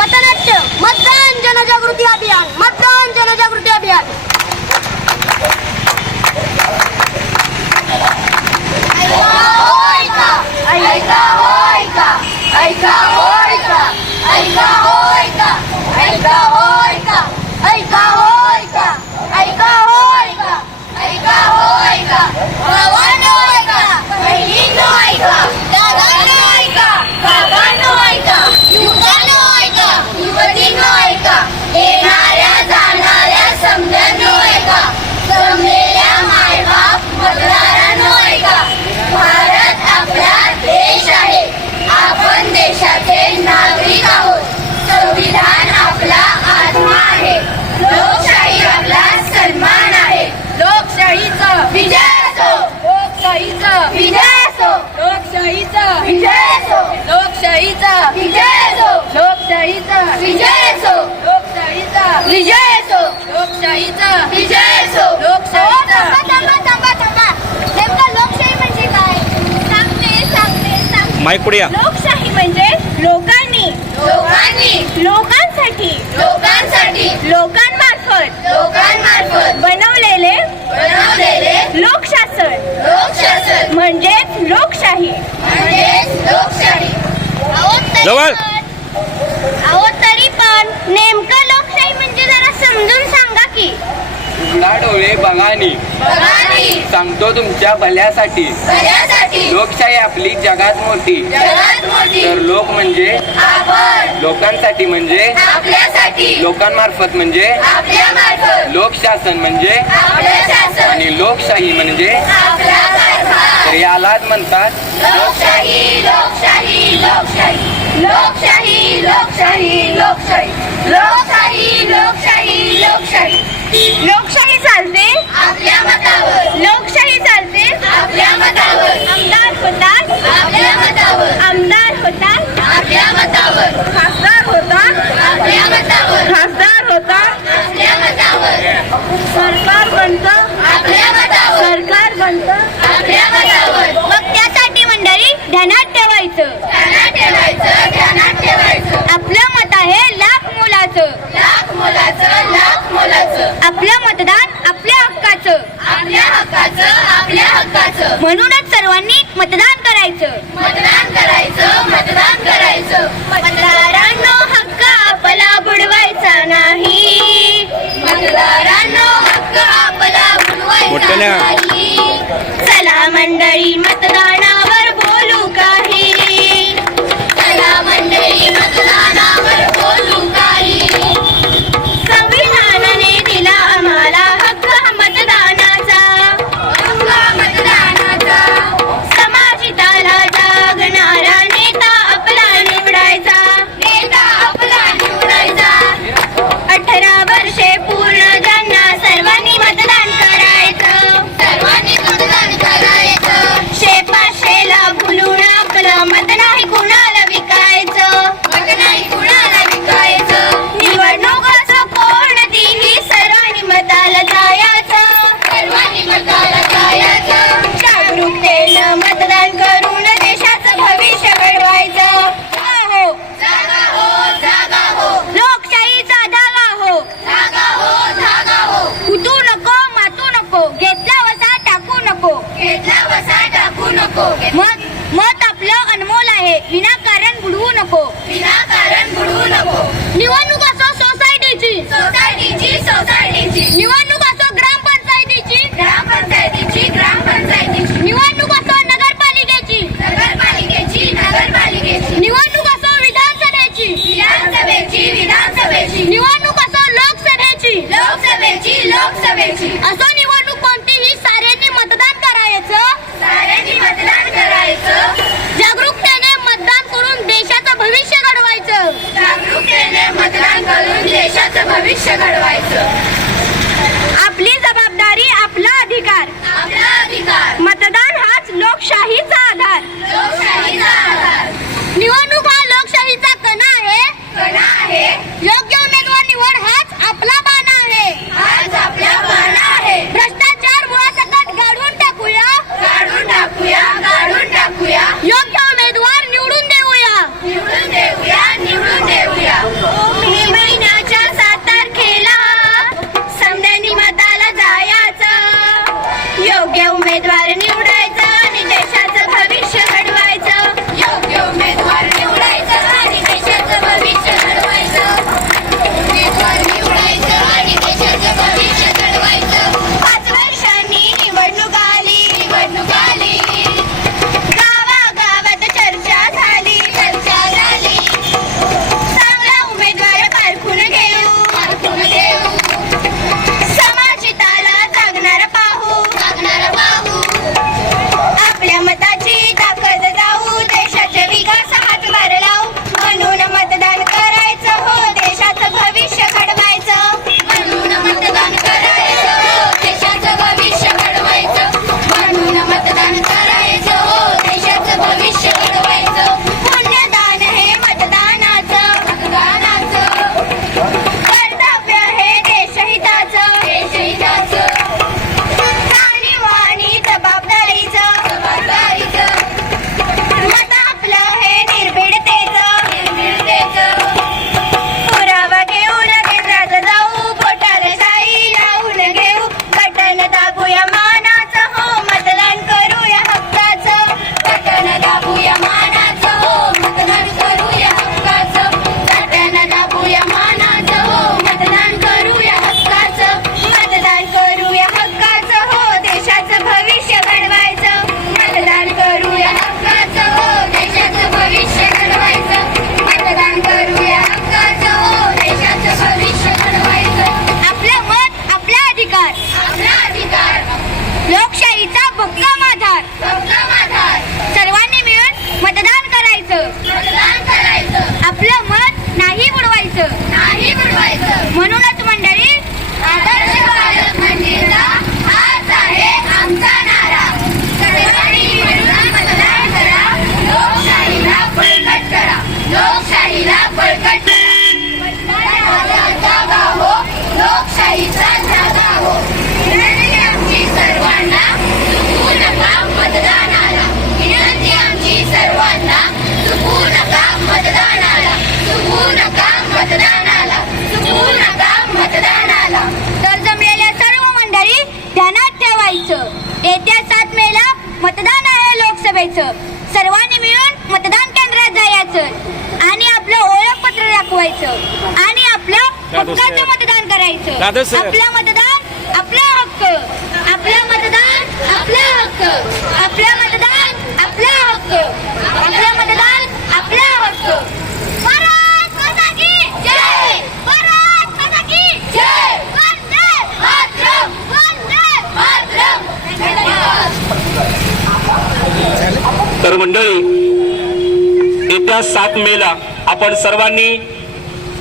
பட்டணத்தில் लोकशाही म्हणजे काय? लोकशाही म्हणजे लोक लोकशाही. जवळ. अहो तरी पण नेमकं लोकशाही म्हणजे जरा समजून सांगा की. उघडा डोळे बघानी सांगतो तुमच्या भल्यासाठी. लोकशाही आपली जगात मोठी. तर लोक म्हणजे? लोकांसाठी म्हणजे? लोकांमार्फत म्हणजे? लोकशासन म्हणजे? आणि लोकशाही म्हणजे? यालाच म्हणतात लोकशाही लोकशाही. लोकशाही लोकशाही लोकशाही. लोकशाही लोकशाही लोकशाही. लोकशाही चालते? आपल्या मतावर. लोकशाही ध्यानात ठेवायचं. ध्यानात ठेवायचं आपलं मत आहे लाख मुलाचं. लाख लाख आपलं मतदान आपल्या हक्काचं. आपल्या हक्काचं आपल्या हक्काचं म्हणूनच सर्वांनी मतदान करायचं मतदान करायचं मतदान करायचं. विनाकारण बुडवू नको. विनाकारण बुडवू नको. निवडणूक असो सोसायटीची सोसायटीची सोसायटी योग्य उमेदवार निवडायचा आणि देशाचं भविष्य घडवायचं. योग्य उमेदवार दादू साहेब. आपलं मतदान आपला हक्क. आपलं मतदान आपला हक्क. आपलं मतदान आपला हक्क. आपलं मतदान आपला हक्क. भारत माता की जय! भारत माता की जय! वंदे मातरम! वंदे मातरम! धन्यवाद. तर मंडळी येत्या सात मेला आपण सर्वांनी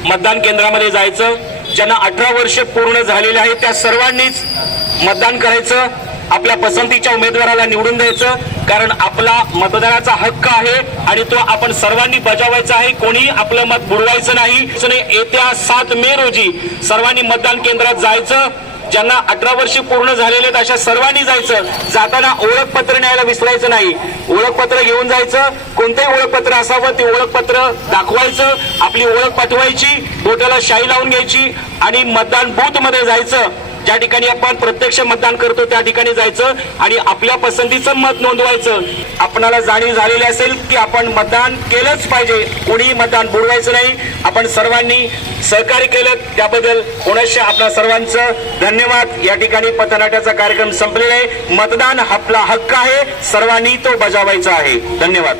मतदान केंद्रामध्ये जायचं. ज्यांना अठरा वर्ष पूर्ण झालेले आहे त्या सर्वांनीच मतदान करायचं आपल्या पसंतीच्या उमेदवाराला निवडून द्यायचं कारण आपला मतदानाचा हक्क आहे आणि तो आपण सर्वांनी बजावायचा आहे. कोणी आपलं मत बुडवायचं नाही. येत्या सात मे रोजी सर्वांनी मतदान केंद्रात जायचं. ज्यांना अठरा वर्ष पूर्ण झालेले आहेत अशा सर्वांनी जायचं. जाताना ओळखपत्र न्यायला विसरायचं नाही. ओळखपत्र घेऊन जायचं. कोणतंही ओळखपत्र असावं ते ओळखपत्र दाखवायचं आपली ओळख पाठवायची बोटाला शाई लावून घ्यायची आणि मतदान बूथमध्ये जायचं. ज्या ठिकाणी आपण प्रत्यक्ष मतदान करतो त्या ठिकाणी जायचं आणि आपल्या पसंतीचं मत नोंदवायचं. आपणाला जाणीव झालेली असेल की आपण मतदान केलंच पाहिजे. कोणीही मतदान बुडवायचं नाही. आपण सर्वांनी सहकार्य केलं. त्याबद्दल कोणाशी आपल्या सर्वांचं धन्यवाद. या ठिकाणी पथनाट्याचा कार्यक्रम संपलेला आहे. मतदान आपला हक्क आहे. सर्वांनी तो बजावायचा आहे. धन्यवाद.